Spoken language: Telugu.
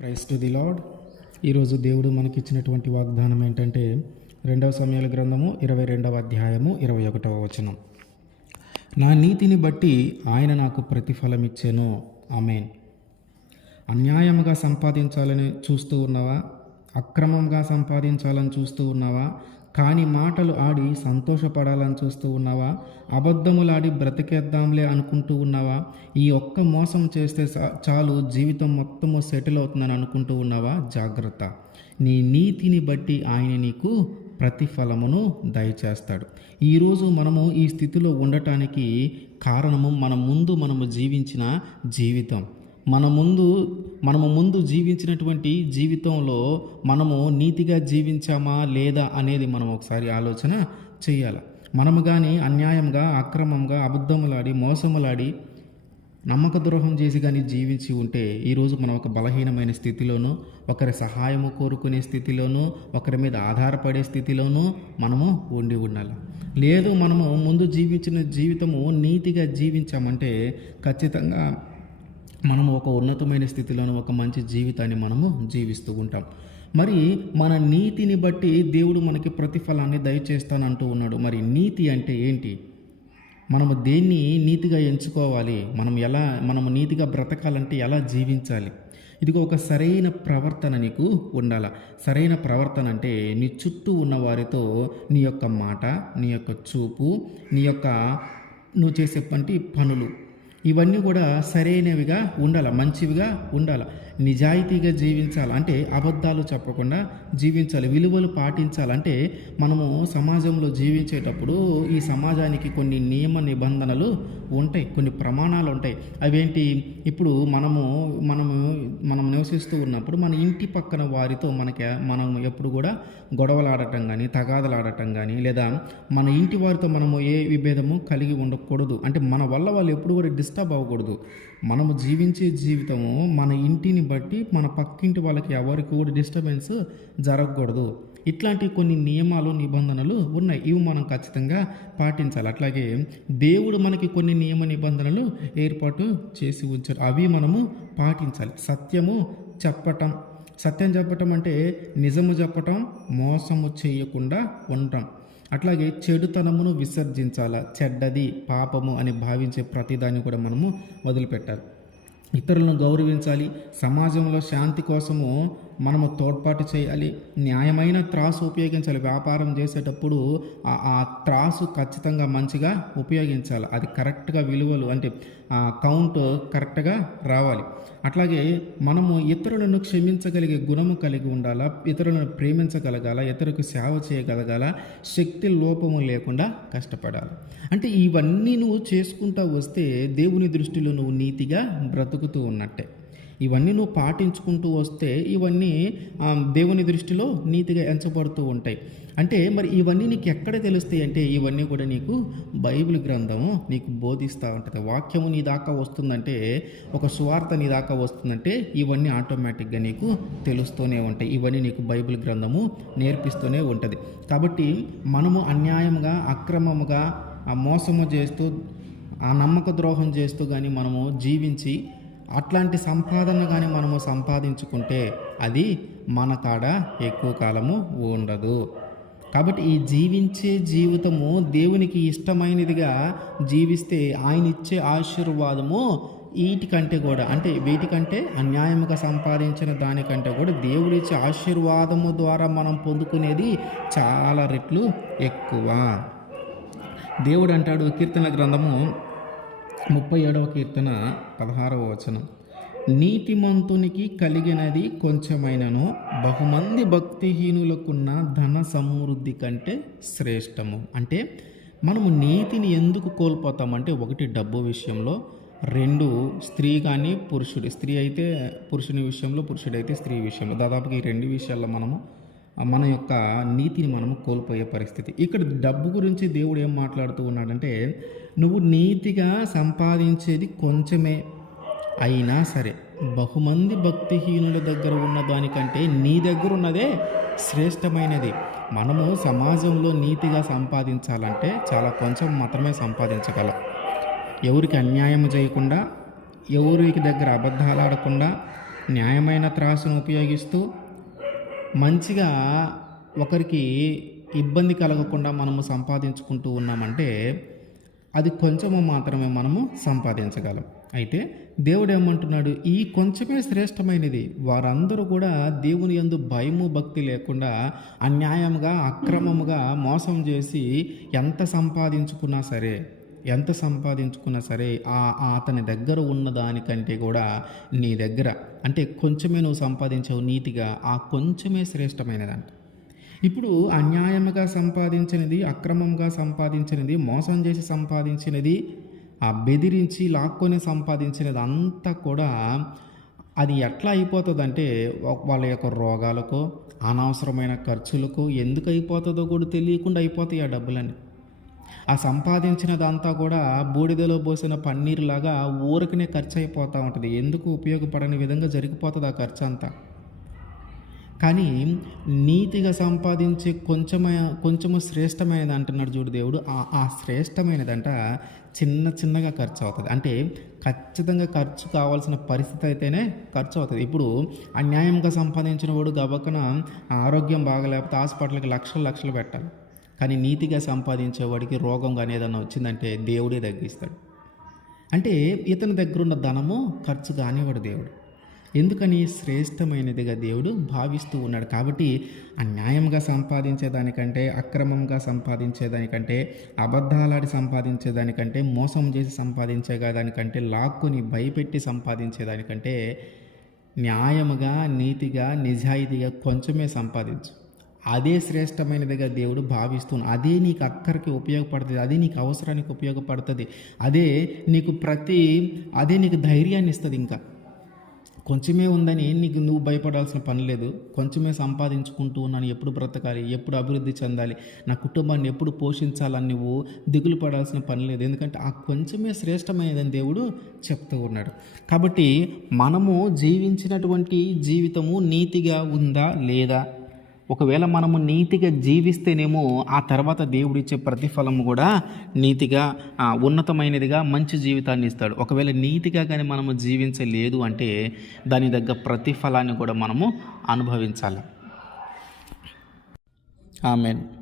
Praise to the lord. ఈరోజు దేవుడు మనకిచ్చినటువంటి వాగ్దానం ఏంటంటే 2 సమూయేలు గ్రంథము 22వ అధ్యాయము 21వ వచనం. నా నీతిని బట్టి ఆయన నాకు ప్రతిఫలం ఇచ్చెను. ఆమేన్. అన్యాయముగా సంపాదించాలని చూస్తూ ఉన్నావా? అక్రమంగా సంపాదించాలని చూస్తూ ఉన్నావా? కాని మాటలు ఆడి సంతోషపడాలని చూస్తూ ఉన్నావా? అబద్ధములాడి బ్రతికేద్దాంలే అనుకుంటూ ఉన్నావా? ఈ ఒక్క మోసం చేస్తే చాలు జీవితం మొత్తము సెటిల్ అవుతుందని అనుకుంటూ ఉన్నావా? జాగ్రత్త. నీ నీతిని బట్టి ఆయన నీకు ప్రతిఫలమును దయచేస్తాడు. ఈరోజు మనము ఈ స్థితిలో ఉండటానికి కారణము మనము జీవించిన జీవితం. మనము ముందు జీవించినటువంటి జీవితంలో మనము నీతిగా జీవించామా లేదా అనేది మనం ఒకసారి ఆలోచన చేయాలి. మనము కానీ అన్యాయంగా, అక్రమంగా, అబద్ధములాడి, మోసములాడి, నమ్మక ద్రోహం చేసి కానీ జీవించి ఉంటే ఈరోజు మనం ఒక బలహీనమైన స్థితిలోనూ, ఒకరి సహాయము కోరుకునే స్థితిలోనూ, ఒకరి మీద ఆధారపడే స్థితిలోనూ మనము ఉండాలి. లేదు, మనము ముందు జీవించిన జీవితము నీతిగా జీవించామంటే ఖచ్చితంగా మనము ఒక ఉన్నతమైన స్థితిలోనూ ఒక మంచి జీవితాన్ని మనము జీవిస్తూ ఉంటాం. మరి మన నీతిని బట్టి దేవుడు మనకి ప్రతిఫలాన్ని దయచేస్తానంటూ ఉన్నాడు. మరి నీతి అంటే ఏంటి? మనము దేన్ని నీతిగా ఎంచుకోవాలి? మనము నీతిగా బ్రతకాలంటే ఎలా జీవించాలి? ఇదిగో ఒక సరైన ప్రవర్తన నీకు ఉండాలి. సరైన ప్రవర్తన అంటే నీ చుట్టూ ఉన్న వారితో నీ యొక్క మాట, నీ యొక్క చూపు, నువ్వు చేసేటువంటి పనులు ఇవన్నీ కూడా సరైనవిగా ఉండాలి, మంచివిగా ఉండాలి. నిజాయితీగా జీవించాలి అంటే అబద్ధాలు చెప్పకుండా జీవించాలి, విలువలు పాటించాలి. అంటే మనము సమాజంలో జీవించేటప్పుడు ఈ సమాజానికి కొన్ని నియమ నిబంధనలు ఉంటాయి, కొన్ని ప్రమాణాలు ఉంటాయి. అవేంటి? ఇప్పుడు మనం నివసిస్తూ ఉన్నప్పుడు మన ఇంటి పక్కన వారితో మనం ఎప్పుడు కూడా గొడవలాడటం కానీ, తగాదలాడటం కానీ, లేదా మన ఇంటి వారితో మనము ఏ విభేదము కలిగి ఉండకూడదు. అంటే మన వల్ల వాళ్ళు ఎప్పుడు కూడా డిస్టర్బ్ అవ్వకూడదు. మనము జీవించే జీవితము మన ఇంటిని బట్టి మన పక్కింటి వాళ్ళకి ఎవరికి కూడా డిస్టర్బెన్స్ జరగకూడదు. ఇట్లాంటి కొన్ని నియమాలు, నిబంధనలు ఉన్నాయి. ఇవి మనం ఖచ్చితంగా పాటించాలి. అట్లాగే దేవుడు మనకి కొన్ని నియమ నిబంధనలు ఏర్పాటు చేసి ఉంచారు, అవి మనము పాటించాలి. సత్యం చెప్పటం అంటే నిజము చెప్పటం, మోసము చేయకుండా ఉండటం. అట్లాగే చెడుతనమును విసర్జించాల. చెడ్డది, పాపము అని భావించే ప్రతిదాన్ని కూడా మనము వదిలిపెట్టాలి. ఇతరులను గౌరవించాలి. సమాజంలో శాంతి కోసము మనము తోడ్పాటు చేయాలి. న్యాయమైన త్రాసు ఉపయోగించాలి. వ్యాపారం చేసేటప్పుడు ఆ త్రాసు ఖచ్చితంగా మంచిగా ఉపయోగించాలి. అది కరెక్ట్గా విలువలు అంటే కౌంట్ కరెక్ట్గా రావాలి. అట్లాగే మనము ఇతరులను క్షమించగలిగే గుణము కలిగి ఉండాలా. ఇతరులను ప్రేమించగలగాల, ఇతరులకు సేవ చేయగలగాల, శక్తి లోపము లేకుండా కష్టపడాలి. అంటే ఇవన్నీ నువ్వు చేసుకుంటూ వస్తే దేవుని దృష్టిలో నువ్వు నీతిగా బ్రతుకుతూ ఉన్నట్టే. ఇవన్నీ నువ్వు పాటించుకుంటూ వస్తే ఇవన్నీ దేవుని దృష్టిలో నీతిగా ఎంచబడుతూ ఉంటాయి. అంటే మరి ఇవన్నీ నీకు ఎక్కడ తెలుస్తాయి అంటే ఇవన్నీ కూడా నీకు బైబిల్ గ్రంథము నీకు బోధిస్తూ ఉంటుంది. వాక్యము నీ దాకా వస్తుందంటే, ఒక సువార్త నీ దాకా వస్తుందంటే ఇవన్నీ ఆటోమేటిక్గా నీకు తెలుస్తూనే ఉంటాయి. ఇవన్నీ నీకు బైబిల్ గ్రంథము నేర్పిస్తూనే ఉంటుంది. కాబట్టి మనము అన్యాయంగా, అక్రమముగా, మోసము చేస్తూ, నమ్మక ద్రోహం చేస్తూ కానీ మనము జీవించి అట్లాంటి సంపాదన కానీ మనము సంపాదించుకుంటే అది మన కాడ ఎక్కువ కాలము ఉండదు. కాబట్టి ఈ జీవించే జీవితము దేవునికి ఇష్టమైనదిగా జీవిస్తే ఆయన ఇచ్చే ఆశీర్వాదము వీటికంటే కూడా, అంటే వీటికంటే అన్యాయముగా సంపాదించిన దానికంటే కూడా దేవుడిచ్చే ఆశీర్వాదము ద్వారా మనం పొందుకునేది చాలా రెట్లు ఎక్కువ. దేవుడు అంటాడు, కీర్తన గ్రంథము 37వ కీర్తన 16వ వచనం, నీతిమంతునికి కలిగినది కొంచెమైనను బహుమంది భక్తిహీనులకున్న ధన సమృద్ధి కంటే శ్రేష్టము. అంటే మనము నీతిని ఎందుకు కోల్పోతామంటే, ఒకటి డబ్బు విషయంలో, 2 స్త్రీ కానీ స్త్రీ అయితే పురుషుని విషయంలో, పురుషుడైతే స్త్రీ విషయంలో, దాదాపుగా ఈ 2 విషయాల్లో మన యొక్క నీతిని మనము కోల్పోయే పరిస్థితి. ఇక్కడ డబ్బు గురించి దేవుడు ఏం మాట్లాడుతూ ఉన్నాడంటే, నువ్వు నీతిగా సంపాదించేది కొంచెమే అయినా సరే బహుమంది భక్తిహీనుల దగ్గర ఉన్న దానికంటే నీ దగ్గర ఉన్నదే శ్రేష్టమైనది. మనము సమాజంలో నీతిగా సంపాదించాలంటే చాలా కొంచెం మాత్రమే సంపాదించగలం. ఎవరికి అన్యాయం చేయకుండా, ఎవరికి దగ్గర అబద్ధాలు ఆడకుండా, న్యాయమైన త్రాసును ఉపయోగిస్తూ మంచిగా ఒకరికి ఇబ్బంది కలగకుండా మనము సంపాదించుకుంటూ ఉన్నామంటే అది కొంచెము మాత్రమే మనము సంపాదించగలం. అయితే దేవుడు ఏమంటున్నాడు, ఈ కొంచెమే శ్రేష్టమైనది. వారందరూ కూడా దేవుని యందు భయము భక్తి లేకుండా అన్యాయంగా అక్రమముగా మోసం చేసి ఎంత సంపాదించుకున్నా సరే అతని దగ్గర ఉన్న దానికంటే కూడా నీ దగ్గర అంటే కొంచెమే నువ్వు సంపాదించావు నీతిగా, ఆ కొంచెమే శ్రేష్టమైనదంట. ఇప్పుడు అన్యాయముగా సంపాదించినది, అక్రమంగా సంపాదించినది, మోసం చేసి సంపాదించినది, ఆ బెదిరించి లాక్కొని సంపాదించినది అంతా కూడా అది ఎట్లా అయిపోతుందంటే వాళ్ళ యొక్క రోగాలకు, అనవసరమైన ఖర్చులకు ఎందుకు అయిపోతుందో కూడా తెలియకుండా అయిపోతాయి ఆ డబ్బులన్నీ. ఆ సంపాదించినదంతా కూడా బూడిదలో పోసిన పన్నీరులాగా ఊరికనే ఖర్చు అయిపోతూ ఉంటుంది. ఎందుకు ఉపయోగపడని విధంగా జరిగిపోతుంది ఆ ఖర్చు అంతా. కానీ నీతిగా సంపాదించే కొంచెము శ్రేష్టమైనది అంటున్నాడు చూడు దేవుడు. ఆ శ్రేష్టమైనదంట చిన్నగా ఖర్చు అవుతుంది. అంటే ఖచ్చితంగా ఖర్చు కావాల్సిన పరిస్థితి అయితేనే ఖర్చు అవుతుంది. ఇప్పుడు అన్యాయంగా సంపాదించిన వాడు గబక్కన ఆరోగ్యం బాగలేకపోతే హాస్పిటల్కి లక్షలు పెట్టాలి. కానీ నీతిగా సంపాదించేవాడికి రోగం కానీ ఏదన్నా వచ్చిందంటే దేవుడే తగ్గిస్తాడు. అంటే ఇతని దగ్గర ఉన్న ధనము ఖర్చు కానివాడు దేవుడు. ఎందుకని? శ్రేష్టమైనదిగా దేవుడు భావిస్తూ ఉన్నాడు. కాబట్టి అన్యాయంగా సంపాదించేదానికంటే, అక్రమంగా సంపాదించేదానికంటే, అబద్ధాలాడి సంపాదించేదానికంటే, మోసం చేసి సంపాదించేదానికంటే, లాక్కుని భయపెట్టి సంపాదించేదానికంటే న్యాయముగా, నీతిగా, నిజాయితీగా కొంచెమే సంపాదించు. అదే శ్రేష్టమైనదిగా దేవుడు భావిస్తున్నాడు. అదే నీకు అక్కరికి ఉపయోగపడుతుంది, అదే నీకు అవసరానికి ఉపయోగపడుతుంది, అదే నీకు ధైర్యాన్ని ఇస్తుంది. ఇంకా కొంచెమే ఉందని నువ్వు భయపడాల్సిన పని లేదు. కొంచెమే సంపాదించుకుంటూ ఉన్నాను, ఎప్పుడు బ్రతకాలి, ఎప్పుడు అభివృద్ధి చెందాలి, నా కుటుంబాన్ని ఎప్పుడు పోషించాలని నువ్వు దిగులు పడాల్సిన పని లేదు. ఎందుకంటే ఆ కొంచెమే శ్రేష్టమైనదని దేవుడు చెప్తూ ఉన్నాడు. కాబట్టి మనము జీవించినటువంటి జీవితము నీతిగా ఉందా లేదా? ఒకవేళ మనము నీతిగా జీవిస్తేనేమో ఆ తర్వాత దేవుడిచ్చే ప్రతిఫలం కూడా నీతిగా ఉన్నతమైనదిగా మంచి జీవితాన్ని ఇస్తాడు. ఒకవేళ నీతిగా కానీ మనము జీవించలేదు అంటే దాని దగ్గర ప్రతిఫలాన్ని కూడా మనము అనుభవించాలి. ఆమేన్.